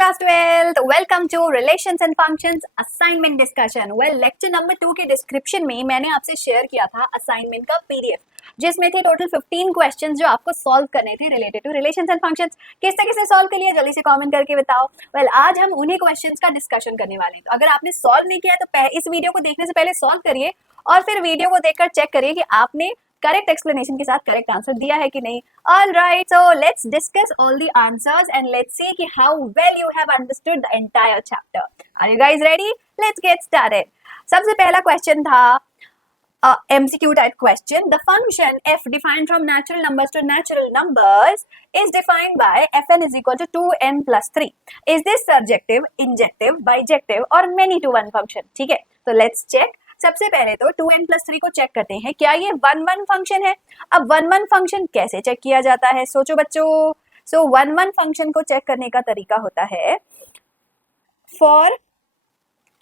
class 12th, welcome to Relations and Functions assignment discussion. Well, lecture number 2 के description में मैंने आपसे share किया था असाइनमेंट का पीडीएफ जिसमें थे टोटल 15 क्वेश्चंस जो आपको सॉल्व करने थे related to relations and functions. किस तरह से सॉल्व करिए जल्दी से कमेंट करके बताओ. वेल, आज हम उन्हीं क्वेश्चंस का डिस्कशन करने वाले हैं. तो अगर आपने सॉल्व नहीं किया तो इस वीडियो को देखने से पहले सॉल्व करिए और फिर वीडियो को देखकर चेक करिए कि आपने करेक्ट एक्सप्लेनेशन के साथ करेक्ट आंसर दिया है कि नहीं. All right, so let's discuss all the answers and let's see कि how well you have understood the entire chapter. Are you guys ready? Let's get started. सबसे पहला क्वेश्चन था MCQ type question. The function f defined from natural numbers to natural numbers is defined by fn is equal to 2n plus 3. Is this surjective, injective, bijective or many to one function? ठीक है, तो let's check. सबसे पहले तो 2n plus 3 को check करते हैं. क्या ये 1-1 फंक्शन है? अब 1-1 फंक्शन कैसे चेक किया जाता है? सोचो बच्चों. सो 1-1 फंक्शन को चेक करने का तरीका होता है for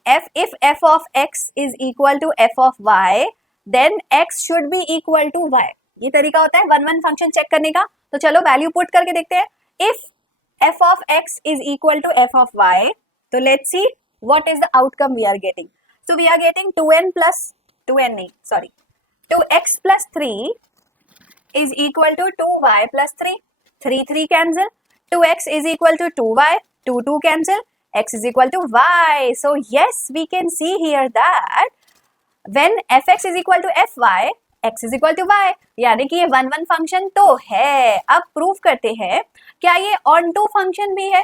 if f of x is equal to f of y then x should be equal to y. ये तरीका होता है 1-1 फंक्शन चेक करने का. तो चलो वैल्यू पुट करके देखते हैं. if f of x is equal to f of y, तो let's see what is the outcome we are getting. So we are getting 2x plus 3 is equal to 2y plus 3. 3 cancel. 2x is equal to 2y. 2 cancel. X is equal to y. So yes, we can see here that when fx is equal to fy, x is equal to y. यानी कि ये 1-1 function तो है. अब prove करते हैं क्या ये ऑन टू फंक्शन भी है.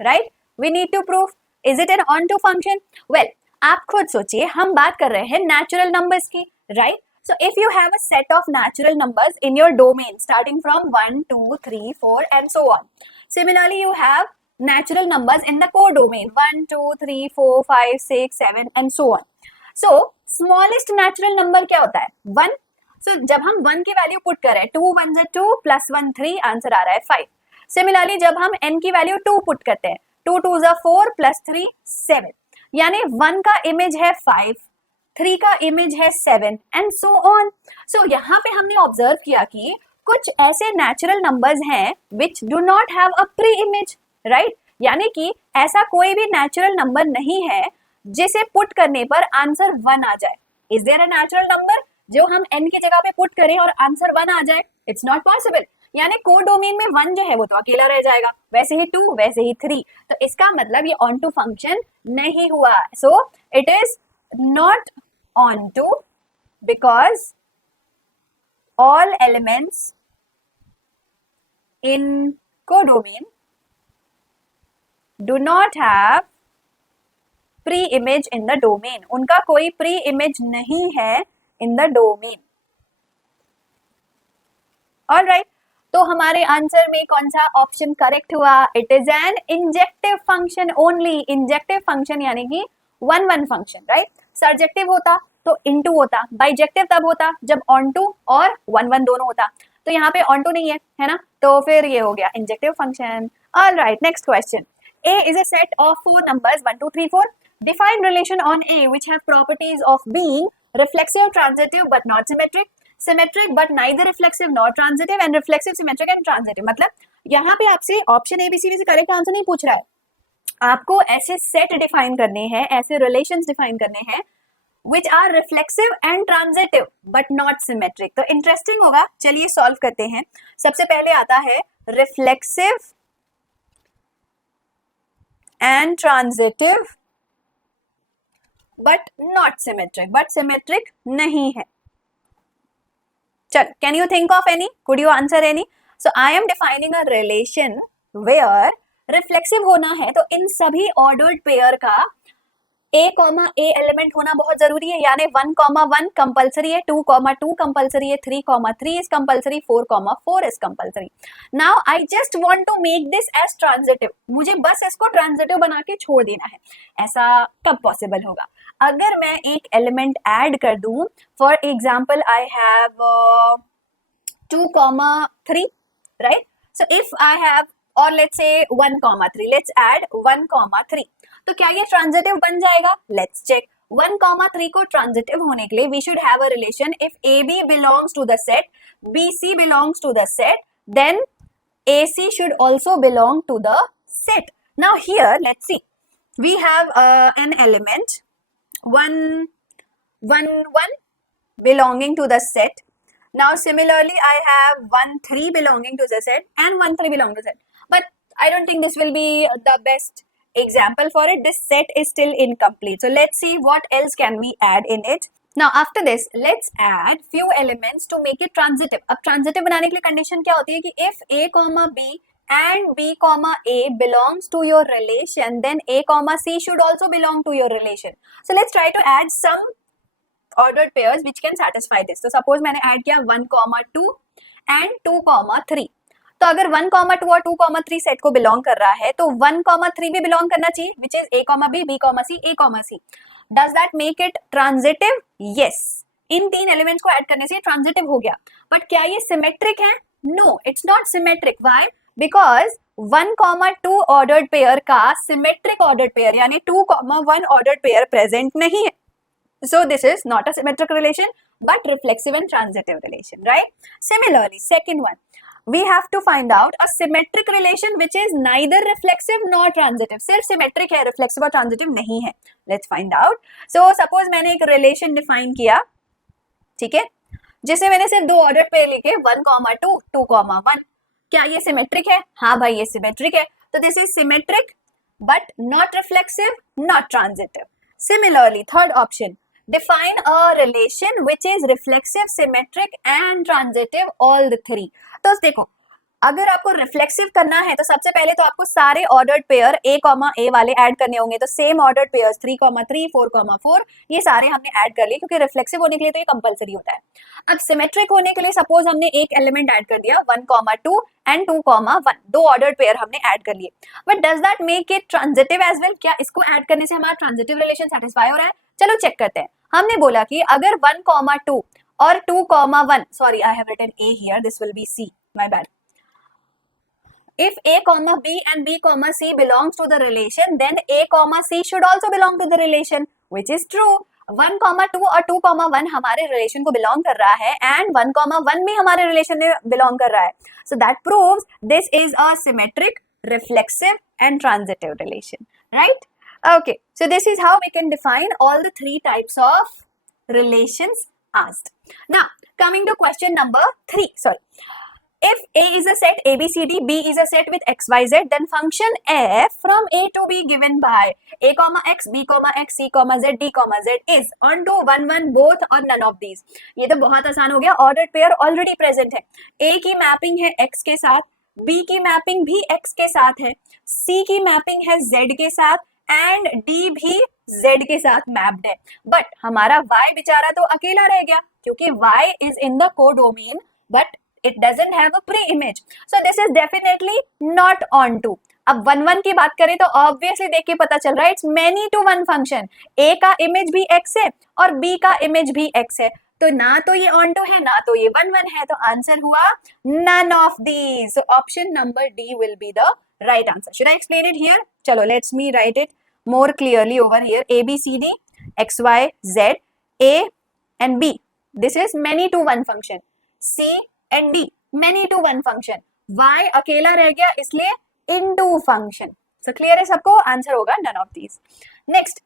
Right, we need to prove. Is it an onto function? Well, आप खुद सोचिए, हम बात कर रहे हैं नेचुरल नंबर्स की. Right, so if you have a set of natural numbers in your domain starting from 1 2 3 4 and so on, similarly you have natural numbers in the codomain 1 2 3 4 5 6 7 and so on. So smallest natural number क्या होता है? 1. so जब हम 1 की value put कर रहे हैं 2 1 2 plus 1 3, answer आ रहा है 5. सिमिलरली जब हम n की वैल्यू 2 पुट करते हैं 2 2 4 plus 3 7, यानी 1 का इमेज है 5, 3 का इमेज है 7 एंड सो ऑन. सो यहाँ पे हमने ऑब्जर्व किया कि कुछ ऐसे नेचुरल नंबर्स हैं which do not have a pre image. Right, यानी कि ऐसा कोई भी नेचुरल नंबर नहीं है जिसे पुट करने पर आंसर 1 आ जाए. Is there a natural number जो हम n की जगह पे पुट करें और आंसर 1 आ जाए? It's not possible. यानी कोडोमेन में 1 जो है वो तो अकेला रह जाएगा, वैसे ही 2, वैसे ही 3. तो इसका मतलब ये ऑन टू फंक्शन नहीं हुआ. So it is not onto because all elements in codomain do not have pre-image in the domain. उनका कोई pre-image नहीं है in the domain. All right, तो हमारे आंसर में कौन सा ऑप्शन करेक्ट हुआ? It is an injective function only. Injective function यानी कि 1-1 फंक्शन. राइट, सर्जेक्टिव होता तो इनटू होता, बाइजेक्टिव तब होता जब ऑन टू और 1-1 दोनों होता. तो यहाँ पे ऑन टू नहीं है ना, तो फिर ये हो गया injective function. All right, next question. A is a set of 4 numbers 1 2 3 4. Define relation on A which have properties of being reflexive, transitive but not symmetric, symmetric but neither reflexive nor transitive, and reflexive, symmetric and transitive. मतलब यहाँ पे आपसे option ABCD से correct answer नहीं पूछ रहा है, आपको ऐसे सेट डिफाइन करने हैं, ऐसे रिलेशंस डिफाइन करने हैं which are reflexive and transitive but not symmetric. तो इंटरेस्टिंग होगा. चलिए सॉल्व करते हैं. सबसे पहले आता है reflexive and transitive but not symmetric. but symmetric नहीं है. चल, can you think of any? could you answer any? so I am defining a relation where reflexive होना है तो इन सभी ordered pair का A, A एलिमेंट होना बहुत जरूरी है. यानी 1, 1 कंपल्सरी है, 2, 2 कंपल्सरी है, 3, 3 is compulsory, 4, 4 is compulsory. Now I just want to make this as transitive. मुझे बस इसको ट्रांजिटिव बना के छोड़ देना है. ऐसा कब पॉसिबल होगा? अगर मैं एक एलिमेंट ऐड कर दूं. For example I have 2, 3. Right, so if I have और लेट्स से 1, 3. Let's add 1, 3. तो क्या ये ट्रांजिटिव बन जाएगा? Let's check. 1, 3 को ट्रांजिटिव होने के लिए we should have a relation. If AB belongs to the set, BC belongs to the set, then AC should also belong to the set. Now here let's see, we have an element 1 1 1 belonging to the set. Now similarly I have 1 3 belonging to the set and 1 3 belonging to the set, but I don't think this will be the best example for it. This set is still incomplete, so let's see what else can we add in it. Now after this let's add few elements to make it transitive. अब transitive बनाने के लिए condition क्या होती है कि if a comma b and b comma a belongs to your relation, then a comma c should also belong to your relation. So let's try to add some ordered pairs which can satisfy this. तो suppose मैंने add किया 1, 2 and 2, 3. तो अगर 1, 2 और 2, 3 set को belong कर रहा है तो 1, 3 भी बिलोंग करना चाहिए, which is a, b, b, c, a, c. Does that make it transitive? Yes, in 3 elements को ऐड करने से ट्रांजिटिव हो गया, बट क्या ये सिमेट्रिक है? No, it's not symmetric. Why? Because 1, 2 ordered pair का सिमेट्रिक ऑर्डर्ड पेयर यानी 2, 1 ऑर्डर्ड पेयर प्रेजेंट नहीं है. So this is not a symmetric relation but reflexive and transitive relation, right? Similarly, second one, we have to find out a symmetric relation which is neither reflexive nor transitive. सिर्फ symmetric है, reflexive और transitive नहीं है. Let's find out. So suppose मैंने एक relation define किया, ठीक है, जिसमें मैंने सिर्फ 2 ऑर्डर पेयर लिखे 1, 2, 2, 1. क्या ये सिमेट्रिक है? हाँ भाई, ये सिमेट्रिक है. तो this is symmetric but not reflexive, not transitive. Similarly, third option, define a relation which is reflexive, symmetric and transitive, all the 3. तो देखो, अगर आपको रिफ्लेक्सिव करना है तो सबसे पहले तो आपको सारे ऑर्डर्ड पेयर a वाले ऐड करने होंगे. तो सेम ऑर्डर्ड पेयर्स 3, 3, 4, 4 ये सारे हमने ऐड कर लिए, क्योंकि रिफ्लेक्सिव होने के लिए तो ये कंपलसरी होता है. अब सिमेट्रिक होने के लिए सपोज हमने एक एलिमेंट ऐड कर दिया 1, 2 एंड 2, 1, 2 ऑर्डर्ड पेयर हमने ऐड कर लिए. But does that make it transitive as well? क्या इसको ऐड करने से हमारा ट्रांजिटिव रिलेशन सेटिस्फाई हो रहा है? चलो चेक करते हैं. हमने बोला कि अगर 1, 2 और 2, 1, sorry I have written a here, this will be c, my bad. If a, b and b, c belongs to the relation, then a, c should also belong to the relation, which is true. 1, 2 और 2, 1 हमारे relation को belong कर रहा है and 1, 1 भी हमारे relation में belong कर रहा है. So that proves this is a symmetric, reflexive and transitive relation, right? Okay, so this is how we can define all the 3 types of relations asked. Now, coming to question number 3, sorry. If A is a set ABCD, B is a set with XYZ, then function f from A to B given by A, X, B, X, C, Z, D, Z is onto 1, 1 both or none of these. ये तो बहुत आसान हो गया, ordered pair already present है. A की mapping है X के साथ, B की मैपिंग भी X के साथ है, C की मैपिंग है Z के साथ एंड D भी Z के साथ मैप्ड है. बट हमारा Y बेचारा तो अकेला रह गया, क्योंकि Y is in the codomain but it doesn't have a pre-image. So this is definitely not onto. अब 1, 1 की बात करें तो ऑब्वियसली देख के पता चल रहा है, it's many to one function. A का इमेज भी X है और B का इमेज भी X है, तो ना तो ये onto है ना तो ये 1, 1 है. तो आंसर हुआ none of these. So option number D will be the right answer. Should I explain it here? चलो, let's me write it more clearly over here. A, B, C, D, X, Y, Z, A and B. This is many to one function. C and D, many to one function. Y अकेला रह गया, इसलिए into function. So clear है सबको? Answer होगा none of these. Next,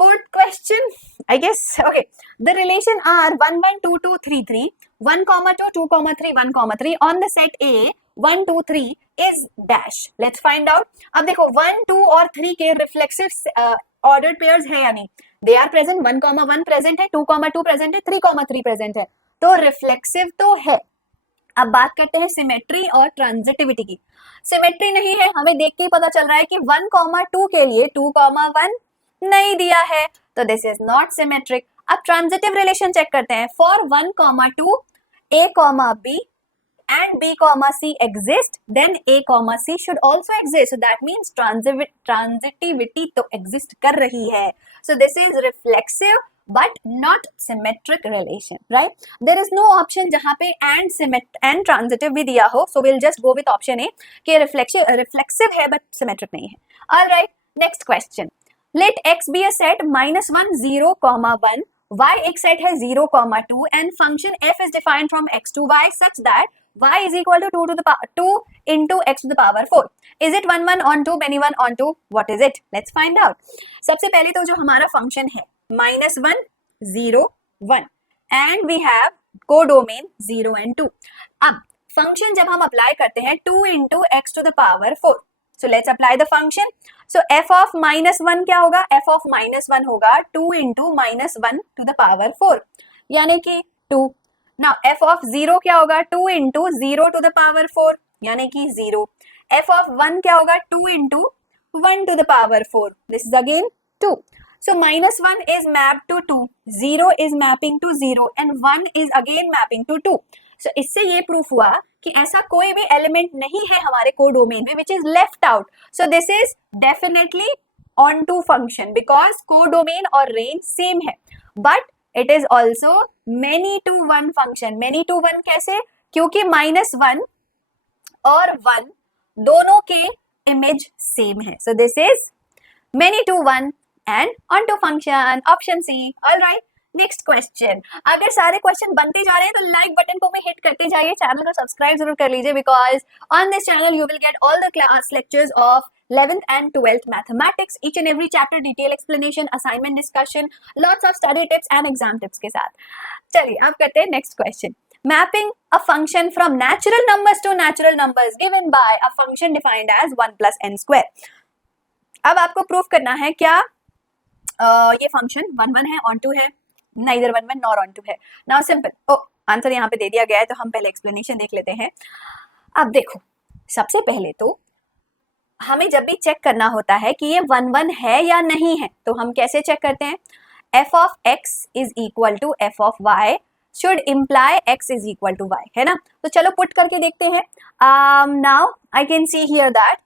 fourth question, I guess. Okay, the relation are 1, 1, 2, 2, 3, 3, 1, 2, 2, 3, 1, 3 on the set A 1, 2, 3 is dash. Let's find out. अब देखो 1, 2 और 3 के रिफ्लेक्सिव ऑर्डर्ड पेयर्स है या नहीं? They are present. 1, 1 प्रेजेंट है, 2, 2 प्रेजेंट है, 3, 3 प्रेजेंट है, तो रिफ्लेक्सिव तो है. अब बात करते हैं सिमेट्री और ट्रांजिटिविटी की. सिमेट्री नहीं है, हमें देख के ही पता चल रहा है कि 1, 2 के लिए 2, 1 नहीं दिया है, तो दिस इज नॉट सिमेट्रिक. अब ट्रांजिटिव रिलेशन चेक करते हैं. For 1, 2 A, B and B, C exist, then A, C should also exist. So that means transitivity तो exist कर रही है. So this is reflexive but not symmetric relation, right? There is no option जहाँ पे and transitive भी दिया हो. So we'll just go with option A कि reflexive है but symmetric नहीं है. All right, next question. Let X be a set -1, 0, 1. Y एक सेट है 0, 2 and function f is defined from X to Y such that y is equal to 2 to the power 2 into x to the power 4. Is it 1 1 on 2, many 1 on 2? What is it? Let's find out. सबसे पहले तो जो हमारा function है -1 0 1 and we have codomain 0 and 2. अब function जब हम apply करते हैं 2 into x to the power 4. So let's apply the function. So f of -1 क्या होगा? f of -1 होगा 2 into -1 to the power 4 यानी कि 2. Now f of 0 क्या होगा? 2 into 0 to the power 4 यानी कि 0. f of 1 क्या होगा? 2 into 1 to the power 4. This is again 2. So -1 is mapped to 2, 0 is mapping to 0 and 1 is again mapping to 2. So इससे ये प्रूफ हुआ कि ऐसा कोई भी एलिमेंट नहीं है हमारे कोडोमेन में which is left out. So this is definitely onto function because codomain और रेंज सेम है. But it is also many to one function. Many to one कैसे? क्योंकि -1 और 1 दोनों के इमेज सेम है. So this is many to one and onto function. Option C. All right. Next question. अगर सारे क्वेश्चन बनते जा रहे हैं तो लाइक बटन को भी हिट करते जाइए, चैनल को सब्सक्राइब जरूर कर लीजिए because on this channel you will get all the class lectures of 11th and 12th mathematics, each and every chapter detail explanation, assignment discussion, lots of study tips and exam tips के साथ. चलिए अब करते हैं next question. Mapping a function from natural numbers to natural numbers given by a function defined as 1 plus n square. अब आपको proof करना है क्या ये फंक्शन 1 1 है, ऑन 2 है, neither 1 1 nor on 2 है. Now simple. आंसर यहाँ पे दे दिया गया है तो हम पहले एक्सप्लेनेशन देख लेते हैं. अब देखो, सबसे पहले तो हमें जब भी चेक करना होता है कि ये 1 1 है या नहीं है तो हम कैसे चेक करते हैं? f of x is equal to f of y should imply x is equal to y, है ना. तो चलो पुट करके देखते हैं. Now I can see here that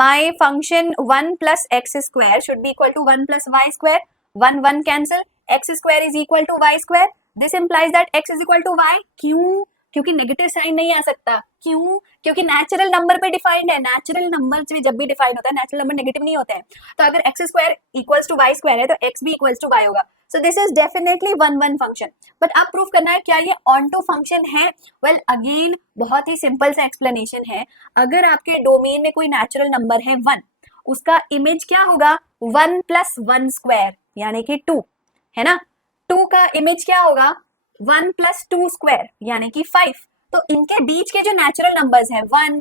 my function 1 plus x square should be equal to 1 plus y square. 1 1 cancel, x square is equal to y square. This implies that x is equal to y. क्यों? क्योंकि negative sign नहीं आ सकता. क्यों? क्योंकि natural number पे defined है. Natural number से जब भी डिफाइन होता है नेचुरल नंबर नेगेटिव नहीं होते हैं. तो अगर x square equals to y square है तो x भी इक्वल्स टू y होगा. So this is definitely 1 1 function. But अब प्रूफ करना है क्या ये ऑन टू फंक्शन है. वेल अगेन बहुत ही सिंपल सा एक्सप्लेनेशन है. अगर आपके डोमेन में कोई नेचुरल नंबर है 1, उसका इमेज क्या होगा? 1 plus 1 स्क्वायर यानी कि 2, है ना. 2 का इमेज क्या होगा? 1 plus 2 स्क्वायर यानी कि 5. तो इनके बीच के जो नेचुरल नंबर्स हैं 1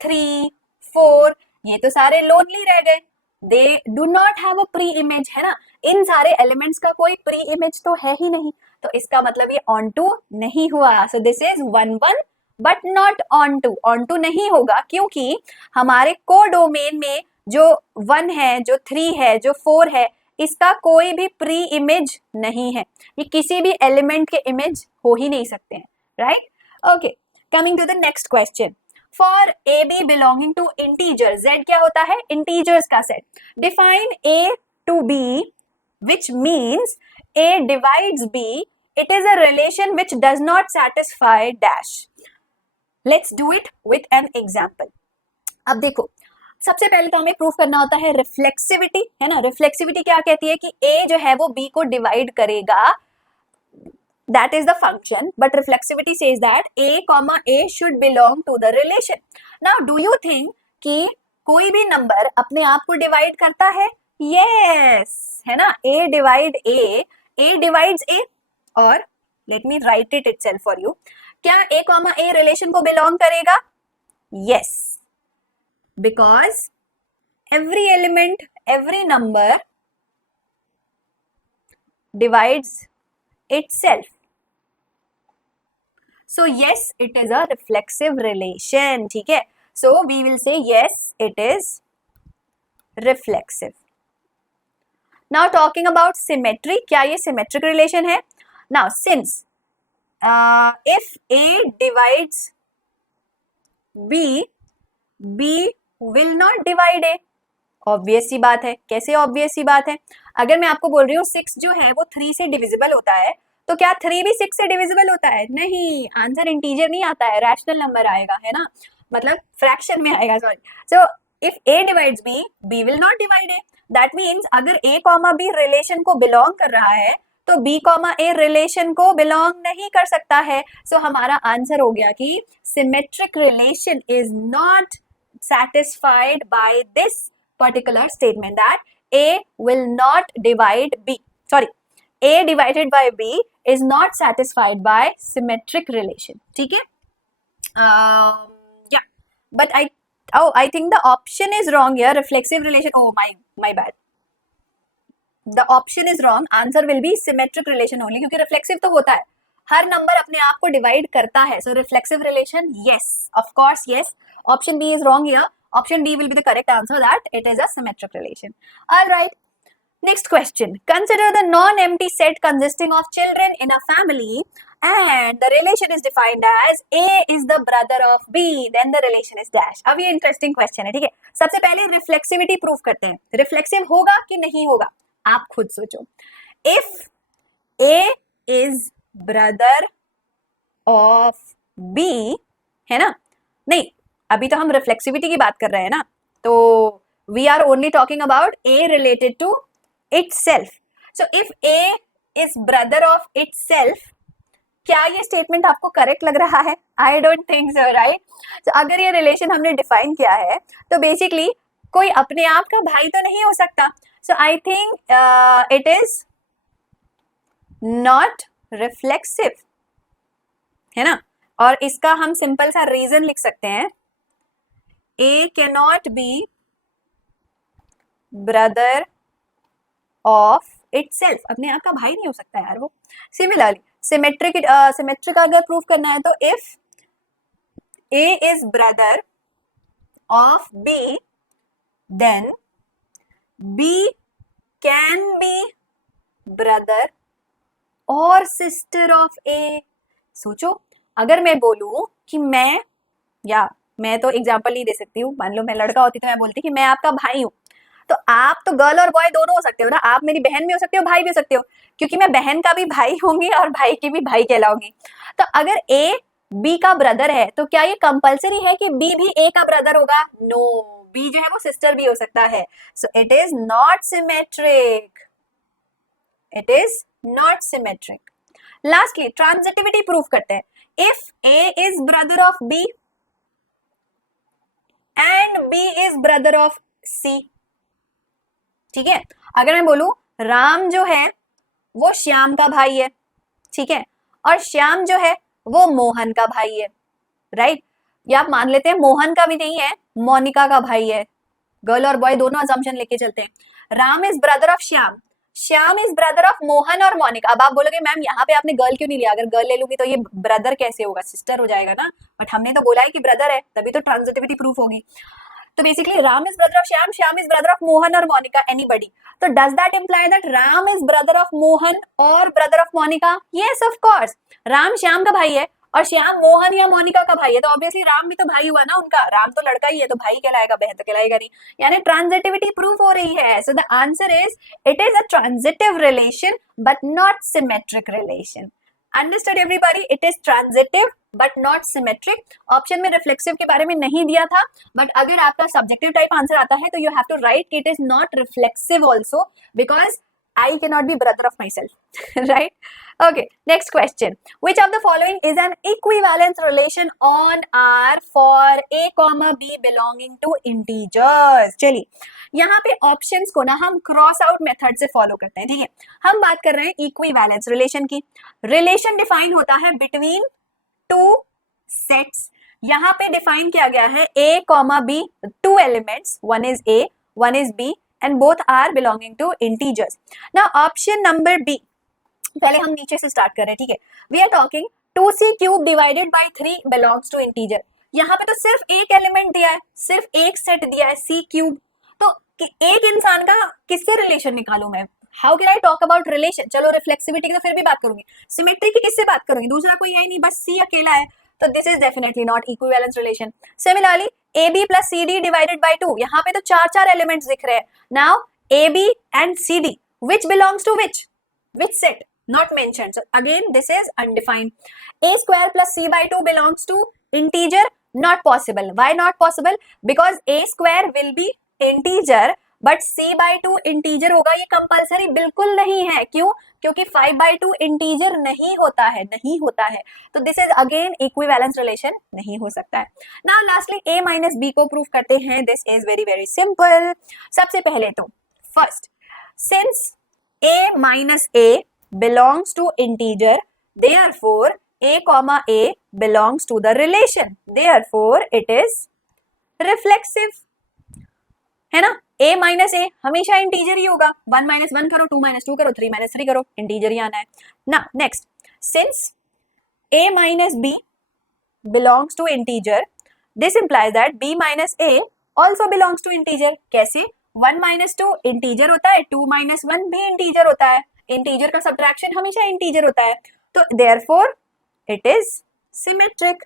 3 4 ये तो सारे लोनली रह गए. They do not have a pre image, है ना. इन सारे एलिमेंट्स का कोई प्री इमेज तो है ही नहीं. तो इसका मतलब ये ऑन टू नहीं हुआ. So this is 1 1 but not onto. Onto नहीं होगा क्योंकि हमारे कोडोमेन में जो 1 है, जो 3 है, जो 4 है, इसका कोई भी प्री इमेज नहीं है. ये किसी भी एलिमेंट के इमेज हो ही नहीं सकते हैं. Right. Okay, coming to the next question. For A B belonging to integer, Z क्या होता है? इंटीजर्स का set. Define A to B which means a divides b. It is a relation which does not satisfy dash. Let's do it with an example. अब देखो, सबसे पहले तो हमें प्रूफ करना होता है रिफ्लेक्सिविटी, है ना. रिफ्लेक्सिविटी क्या कहती है कि a जो है वो b को डिवाइड करेगा. That is the function, but reflexivity says that a comma a should belong to the relation. Now do you think कि कोई भी नंबर अपने आप को डिवाइड करता है? Yes, है ना. a divide a divides a. और let me write it itself for you. क्या a comma a relation को belong करेगा? Yes, because every element, every number divides itself. So yes, it is a reflexive relation. ठीक है. So we will say yes, it is reflexive. Now talking about symmetry, क्या ये symmetric relation है? Now since if A divides B, B will not divide A. Obvious सी बात है. कैसे obvious सी बात है? अगर मैं आपको बोल रही हूँ 6 जो है वो 3 से डिविजिबल होता है तो क्या 3 भी 6 से डिविजिबल होता है? नहीं. आंसर इंटीजर नहीं आता है, रैशनल नंबर आएगा, है ना. मतलब फ्रैक्शन में आएगा. Sorry. So if A divides B, B will not divide A. That means अगर A कॉमा B रिलेशन को बिलोंग कर रहा है तो B कॉमा A रिलेशन को बिलोंग नहीं कर सकता है. सो हमारा आंसर हो गया कि symmetric relation is not satisfied by this particular statement that A will not divide B. Sorry, A divided by B is not satisfied by symmetric relation. ठीक है? Yeah, but I think the option is wrong here. Reflexive relation. Oh my bad. The option is wrong. Answer will be symmetric relation only. क्योंकि reflexive तो होता है, हर number अपने आप को divide करता है. So reflexive relation, yes, of course, yes. Option B is wrong here. Option D will be the correct answer, that it is a symmetric relation. All right. Next question. Consider the non-empty set consisting of children in a family and the relation is defined as A is the brother of B, then the relation is dash. अब ये interesting question है, ठीक है. सबसे पहले reflexivity proof करते हैं. Reflexive होगा कि नहीं होगा, आप खुद सोचो. If A is brother of B, है ना? नहीं, अभी तो हम रिफ्लेक्सिविटी की बात कर रहे हैं ना, तो we are only talking about A related to itself. So if A is brother of itself, क्या ये स्टेटमेंट आपको करेक्ट लग रहा है? I don't think so, right? तो अगर ये रिलेशन हमने डिफाइन किया है तो बेसिकली कोई अपने आप का भाई तो नहीं हो सकता. So I think it is not reflexive, है ना? और इसका हम सिंपल सा रीजन लिख सकते हैं. A cannot be brother of itself. अपने आप का भाई नहीं हो सकता यार वो. Similarly, symmetric अगर प्रूफ करना है तो if A is brother of B, then B can be brother or sister of A. सोचो, अगर मैं बोलूं कि मैं तो एग्जाम्पल नहीं दे सकती हूँ. मान लो मैं लड़का होती तो मैं बोलती कि मैं आपका भाई हूँ, तो आप तो गर्ल और बॉय दोनों हो सकते हो ना. आप मेरी बहन भी हो सकते हो, भाई भी हो सकते हो, क्योंकि मैं बहन का भी भाई होंगी और भाई की भी भाई कहलाऊंगी. तो अगर ए बी का ब्रदर है तो क्या ये कंपलसरी है कि बी भी ए का ब्रदर होगा? नो, बी जो है वो सिस्टर भी हो सकता है. So it is not symmetric. It is not symmetric. Lastly transitivity proof करते हैं. If A is brother of B and B is brother of C, ठीक है. अगर मैं बोलूं राम जो है वो श्याम का भाई है, ठीक है, और श्याम जो है वो मोहन का भाई है, राइट? या आप मान लेते हैं मोहन का भी नहीं है, मोनिका का भाई है. गर्ल और बॉय दोनों असम्पशन लेके चलते हैं. Ram is brother of Shyam, Shyam is brother of Mohan और मोनिका. अब आप बोलोगे मैम यहाँ पे आपने गर्ल क्यों नहीं लिया? अगर गर्ल ले लूंगी तो ये ब्रदर कैसे होगा? सिस्टर हो जाएगा ना. बट हमने तो बोला है कि ब्रदर है, तभी तो ट्रांजिटिविटी प्रूफ होगी. तो basically Ram is brother of Shyam, Shyam is brother of Mohan और मोनिका, एनीबडी. तो does that imply that Ram is brother of Mohan और brother of Monica? Yes, of course. Ram Shyam का भाई है और श्याम मोहन या मोनिका का भाई है, तो ऑब्वियसली राम भी तो भाई हुआ ना उनका. राम तो लड़का ही है, तो भाई कहलाएगा, बहन तो कहलाएगा नहीं. यानी ट्रांजिटिविटी प्रूफ हो रही है. So the answer is it is a transitive relation but not symmetric relation. Understood everybody? It is transitive but not symmetric. Option में रिफ्लेक्सिव के बारे में नहीं दिया था, बट अगर आपका सब्जेक्टिव टाइप आंसर आता है तो you have to write it is not reflexive also, because I cannot be brother of myself, right? Okay, next question. Which of the following is an equivalence relation on R for A, B belonging to integers? चलिए, यहाँ पे options को ना हम cross out method से follow करते हैं, ठीक है. हम बात कर रहे हैं इक्विवेलेंस रिलेशन की. रिलेशन डिफाइन होता है बिटवीन टू सेट्स. यहाँ पे डिफाइन किया गया है A, B, two elements, one is A, one is B, and both are belonging to integers. Now option number B, पहले हम नीचे से स्टार्ट कर रहे हैं, ठीक है. We are talking 2c cube divided by 3 belongs to integer. यहाँ पे तो सिर्फ एक एलिमेंट दिया है, सिर्फ एक सेट दिया है c क्यूब. तो एक इंसान का किससे रिलेशन निकालूं मैं? How can I talk about relation? चलो रिफ्लेक्सिविटी की तो फिर भी बात करूंगी, सिमेट्री की किससे बात करूंगी? दूसरा कोई है ही नहीं, बस c अकेला है. तो this is definitely not equivalence relation. Similarly AB plus CD divided by 2, यहाँ पे तो चार एलिमेंट्स दिख रहे हैं. Now AB and CD, which belongs to which set? Not mentioned. So again this is undefined. A square plus C by 2 belongs to integer? Not possible. Why not possible? Because A square will be integer but c/2 integer होगा ये compulsory बिल्कुल नहीं है। क्यों? क्योंकि 5/2 integer नहीं होता है, नहीं होता है। तो this is again equivalence relation नहीं हो सकता है। Now lastly a minus B को प्रूव करते हैं। This is very very simple. सबसे पहले तो first, since a minus a belongs to integer, therefore a comma a belongs to the relation, therefore it is reflexive, है ना। a minus a हमेशा integer ही होगा। 1 minus 1 करो, 2 minus 2 करो, 3 minus 3 करो, इंटीजर ही आना है ना। Next, since a minus b belongs to integer, this implies that b minus a also belongs to integer। कैसे? 1 minus 2 इंटीजर होता है, 2 minus 1 भी इंटीजर होता है, इंटीजर का सब्ट्रैक्शन हमेशा इंटीजर होता है, तो therefore it is symmetric।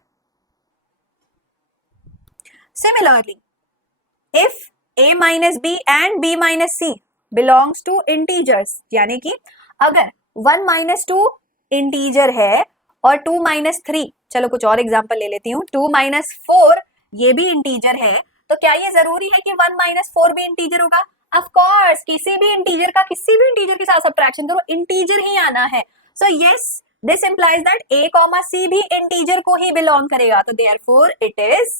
Similarly, if a minus b and b minus c belongs to integers, यानी कि अगर 1 minus 2 इंटीजर है और 2 minus 3, चलो कुछ और एग्जांपल ले लेती हूँ, 2 minus 4 ये भी इंटीजर है, तो क्या ये जरूरी है कि 1 minus 4 भी इंटीजर होगा? ऑफ कोर्स, किसी भी इंटीजर का किसी भी इंटीजर के साथ सब्ट्रैक्शन करो, इंटीजर ही आना है। So yes, this implies that a comma c भी इंटीजर को ही बिलोंग करेगा, तो therefore it is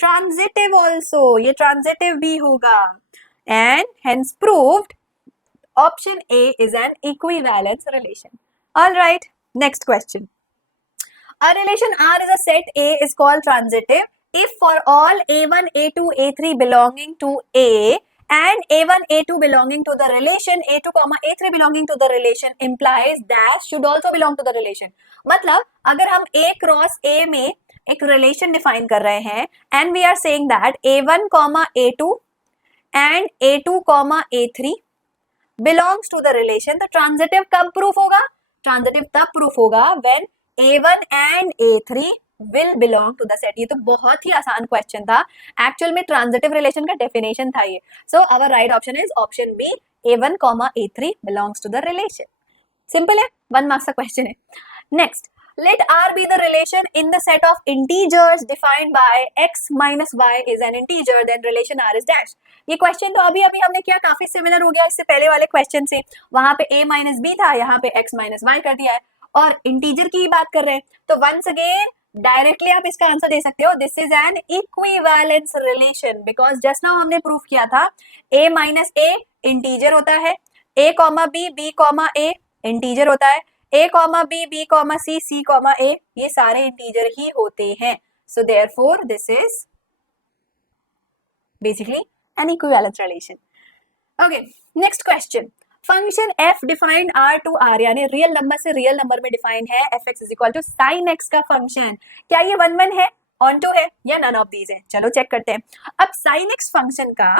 transitive also, ये ट्रांजिटिव भी होगा। And hence proved option a is an equivalence relation. Alright, next question. A relation R is a set A is called transitive if for all A1, A2, A3 belonging to A and A1, A2 belonging to the relation A2, A3 belonging to the relation implies dash should also belong to the relation। मतलब अगर हम A cross A में एक relation define कर रहे हैं and we are saying that A1, A2 and A2, A3 belongs to the relation, तो transitive कब प्रूफ होगा? ट्रांजिटिव तब प्रूफ होगा when A1 and A3 will belong to the set। ये तो बहुत ही आसान क्वेश्चन था, एक्चुअल में ट्रांजिटिव रिलेशन का डेफिनेशन था ये। So our right option is option B, A1, A3 belongs to the relation। सिंपल है, 1 मार्क्स का क्वेश्चन है। Next, let R be the relation in the set of integers defined by x minus y is an integer, then relation R is dash। ये question तो अभी हमने किया, काफी सिमिलर हो गया इससे पहले वाले क्वेश्चन से। वहां पे a minus b था, यहाँ पे x minus y कर दिया है और इंटीजर की ही बात कर रहे हैं, तो वंस अगेन डायरेक्टली आप इसका आंसर दे सकते हो, this is an equivalence relation, because just now हमने प्रूफ किया था a माइनस a इंटीजर होता है, a comma b, b comma a integer होता है, a comma b, b comma c, c comma a ये सारे इंटीजर ही होते हैं। So therefore this is basically an equivalence relation. Okay, next question. Function f defined r to r, यानी real number से real number में defined है, fx is equal to sine x का फंक्शन। क्या ये 1 1 है, ऑन टू है, या नन ऑफ दीज है? चलो चेक करते हैं। अब साइन x फंक्शन का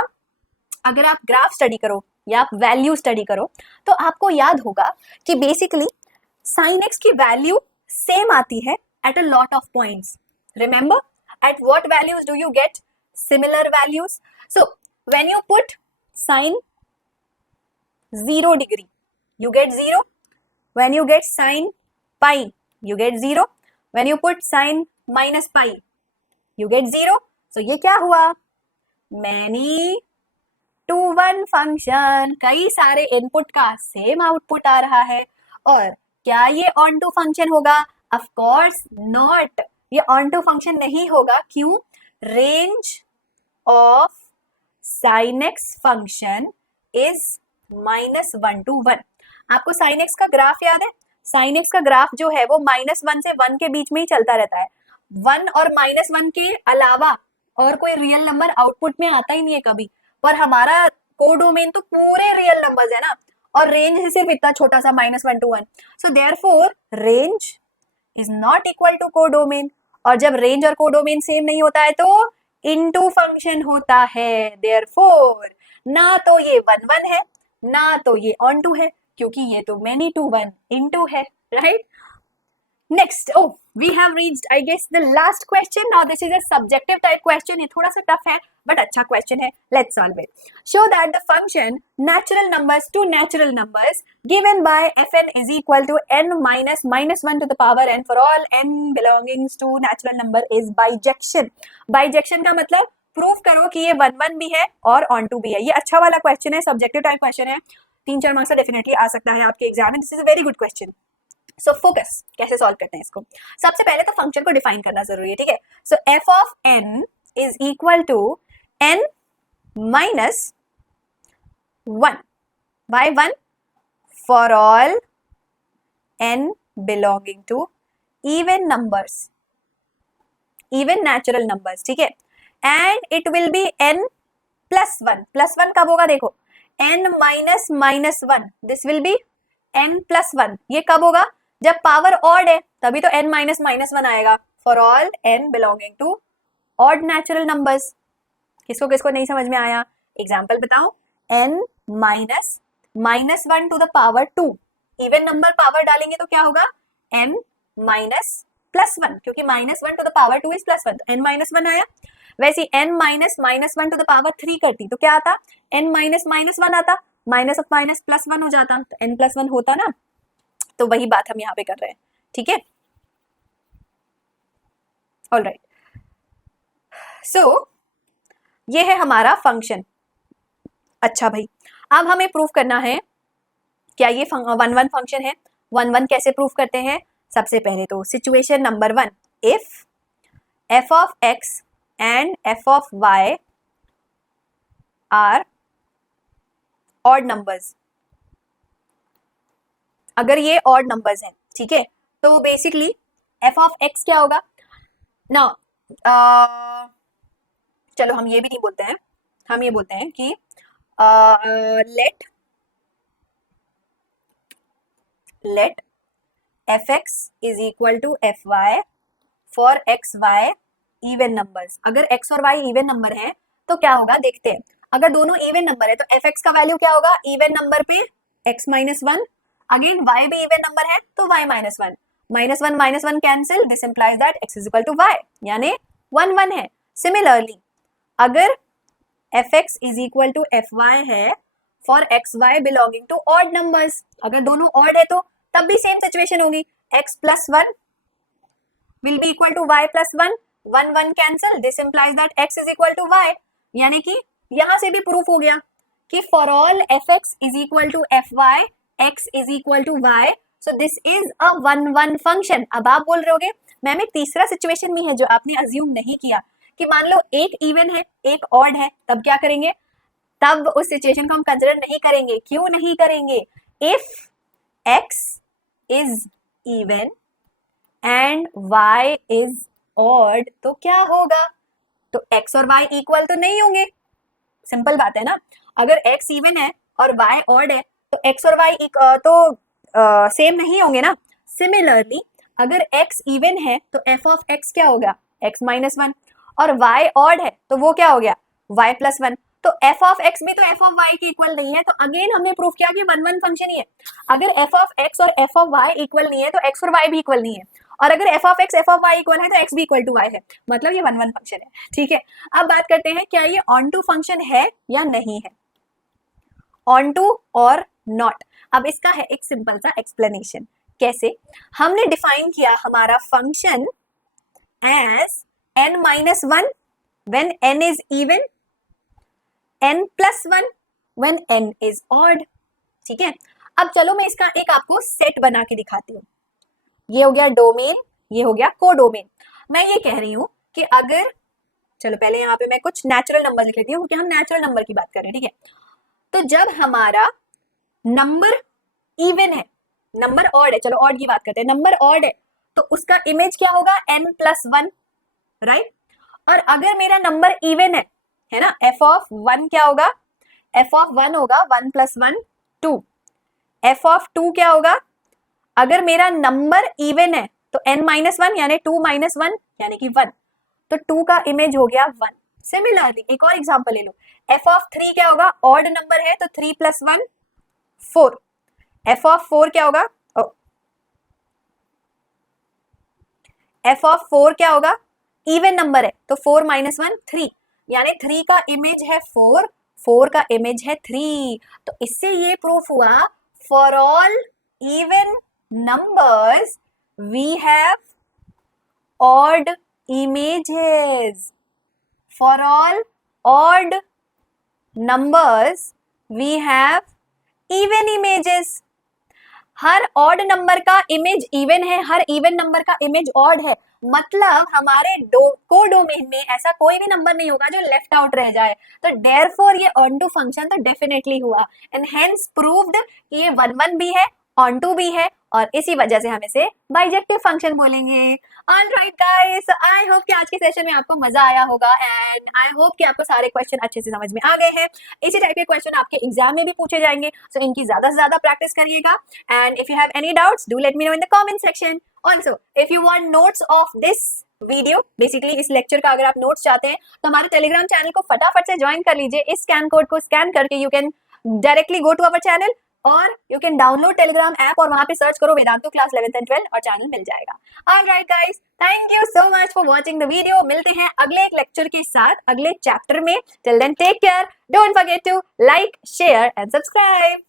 अगर आप ग्राफ स्टडी करो या आप वैल्यू स्टडी करो तो आपको याद होगा कि बेसिकली साइन x की वैल्यू सेम आती है at a lot of points. Remember at what values do you get similar values? So when you put sine 0 degree you get 0, when you get sin pi you get 0, when you put sin minus pi you get 0। so ये क्या हुआ? many to one function, कई सारे input का same output आ रहा है। और क्या ये ऑन टू फंक्शन होगा? ऑफ कोर्स नॉट, ये ऑन टू फंक्शन नहीं होगा। क्यों? Range of sin x function is -1 to 1। आपको sin x का ग्राफ याद है? sin x का ग्राफ जो है वो -1 से 1 के बीच में ही चलता रहता है। 1 और -1 के अलावा और कोई रियल नंबर आउटपुट में आता ही नहीं है कभी, पर हमारा कोडोमेन तो पूरे रियल नंबर्स है ना, और रेंज है सिर्फ इतना छोटा सा -1 to 1। So therefore range is not equal to codomain, और जब रेंज और कोडोमेन सेम नहीं होता है तो इनटू फंक्शन होता है। देयरफॉर ना तो ये 1 1 है ना तो ये ऑन टू है, क्योंकि ये तो many to 1 into है, right? Next, oh, we have reached, I guess, the last question. Now this is a subjective type question. ये थोड़ा सा टफ है, but अच्छा question है. Let's solve it. Show that the function natural numbers to natural numbers given by fn is equal to n minus -1 to the power n for all n belongings to natural number is bijection. Bijection का मतलब prove करो कि ये 1 1 भी है और on to भी है। ये अच्छा वाला क्वेश्चन है, सब्जेक्टिव टाइप क्वेश्चन है, 3-4 मार्क्स से डेफिनेटली आ सकता है आपके एग्जाम में। This is a very good question. So focus, कैसे सॉल्व करते हैं इसको। सबसे पहले तो फंक्शन को डिफाइन करना जरूरी है, ठीक है। So f of n is equal to n minus 1 by 1 for all n belonging to even numbers, even natural numbers, ठीक है। and it will be n plus 1, plus 1 कब होगा देखो, n minus minus 1, this will be n plus 1, ये कब होगा, जब power odd है तभी तो n minus minus 1 आएगा। for all n belonging to odd natural numbers। किसको किसको नहीं समझ में आया, एग्जाम्पल बताओ। n minus minus 1 to the power 2, even number power डालेंगे तो क्या होगा, n माइनस प्लस 1, क्योंकि minus 1 to the power 2 is plus 1, तो n माइनस 1 आया। वैसे n minus minus 1 to the power 3 करती तो क्या आता, n माइनस माइनस 1 आता, माइनस ऑफ माइनस प्लस 1 हो जाता, तो n प्लस 1 होता ना। तो वही बात हम यहाँ पे कर रहे हैं, ठीक है। ऑलराइट, सो ये है हमारा फंक्शन। अच्छा भाई, अब हमें प्रूव करना है क्या ये 1 1 फंक्शन है। 1 1 कैसे प्रूव करते हैं, सबसे पहले तो situation number 1, if f of x and f of y are odd numbers, अगर ये ऑड नंबर्स हैं, ठीक है, तो बेसिकली f ऑफ x क्या होगा ना, चलो हम ये भी नहीं बोलते हैं, हम ये बोलते हैं कि let fx is equal to fy for xy even numbers। अगर x और y इवन नंबर है तो क्या होगा देखते हैं। अगर दोनों इवन नंबर है तो fx का वैल्यू क्या होगा, इवन नंबर पे x माइनस 1, अगेन y भी इवन नंबर है तो y minus 1, minus one cancel, this implies that x is equal to y, यानी 1 1 है। सिमिलरली अगर fx is equal to fy है for xy belonging to odd numbers, अगर दोनों odd है तो तब भी सेम सिचुएशन होगी, x plus 1 will be equal to y plus 1, 1 1 cancel, this implies that x is equal to y, यानी कि यहां से भी प्रूफ हो गया कि for all fx is equal to fy, x is equal to y, so this is a 1 1 function। अब आप बोल रहे होगे मैम एक तीसरा सिचुएशन भी है जो आपने अज्यूम नहीं किया, कि मान लो एक इवन है एक ऑड है, तब क्या करेंगे, तब उस सिचुएशन को हम कंसिडर नहीं करेंगे। क्यों नहीं करेंगे, if x is even and y is odd तो क्या होगा, तो x और y इक्वल तो नहीं होंगे, सिंपल बात है ना। अगर x इवन है और y ऑड है तो x और y तो सेम नहीं होंगे ना। सिमिलरली अगर x इवन है तो f ऑफ x क्या होगा, x माइनस 1, और y ऑड है तो वो क्या हो गया, y प्लस 1, तो f ऑफ x भी तो f ऑफ y के इक्वल नहीं है, तो अगेन हमने प्रूफ किया कि 1 1 फंक्शन ही है। अगर f ऑफ x और f ऑफ y इक्वल नहीं है तो x और y भी इक्वल नहीं है, और अगर f of x f of y equal है तो x भी इक्वल टू y है, मतलब ये 1 1 फंक्शन है, ठीक है। अब बात करते हैं क्या ये ऑन टू फंक्शन है या नहीं है, ऑन टू और नॉट। अब इसका है एक सिंपल सा एक्सप्लेनेशन, कैसे हमने डिफाइन किया हमारा function as n minus 1 when n is even, n plus 1 when n is odd, ठीक है। अब चलो मैं इसका एक आपको सेट बना के दिखाती हूँ। ये हो गया डोमेन, ये हो गया कोडोमेन। मैं ये कह रही हूँ कि अगर, चलो पहले यहाँ पे मैं कुछ नेचुरल नंबर लिख लेती हूँ क्योंकि हम नेचुरल नंबर की बात कर रहे हैं, ठीक है। तो जब हमारा नंबर इवन है, नंबर ऑड है, चलो ऑड की बात करते हैं, नंबर ऑड है तो उसका इमेज क्या होगा, n प्लस 1, राइट। और अगर मेरा नंबर इवन है ना, f ऑफ 1 क्या होगा, f ऑफ 1 होगा 1 प्लस 1 2, f ऑफ 2 क्या होगा, अगर मेरा नंबर इवन है तो n माइनस 1 यानी 2 माइनस 1 यानी कि 1, तो 2 का इमेज हो गया 1। सिमिलरली एक और एग्जांपल ले लो, f ऑफ 3 क्या होगा, ऑड नंबर है तो 3 प्लस 1 4, f ऑफ 4 क्या होगा, f ऑफ 4 क्या होगा, इवन नंबर है तो 4 माइनस 1 3, यानी 3 का इमेज है 4, 4 का इमेज है 3। तो इससे ये प्रूफ हुआ for all even numbers we have odd images, for all odd numbers we have even images. हर ऑड नंबर का इमेज इवन है, हर इवन नंबर का इमेज ऑड है, मतलब हमारे कोडोमेन में ऐसा कोई भी नंबर नहीं होगा जो लेफ्ट आउट रह जाए। तो देयरफॉर ये ऑन टू फंक्शन तो डेफिनेटली हुआ एंड हेंस प्रूव्ड कि ये 1 1 भी है, ऑन टू भी है, और इसी वजह से हम इसे बाइजेक्टिव फंक्शन बोलेंगे। ऑलराइट गाइस, आई होप कि आज के सेशन में आपको मजा आया होगा एंड आई होप कि आपको सारे क्वेश्चन अच्छे से समझ में आ गए हैं। इसी टाइप के क्वेश्चन आपके एग्जाम में भी पूछे जाएंगे, सो इनकी ज्यादा से ज्यादा प्रैक्टिस करिएगा and if you have any doubts do let me know in the comment section. Also if you want notes of this video, basically इस लेक्चर का अगर आप नोट्स चाहते हैं तो हमारे टेलीग्राम चैनल को फटाफट से ज्वाइन कर लीजिए। इस स्कैन कोड को स्कैन करके you can directly go to our channel और you can download Telegram app और वहां पे सर्च करो Vedantu class 11th and 12th और चैनल मिल जाएगा। Alright guys, thank you so much for watching the video. मिलते हैं अगले एक लेक्चर के साथ अगले चैप्टर में। Till then take care, don't forget to like, share and subscribe.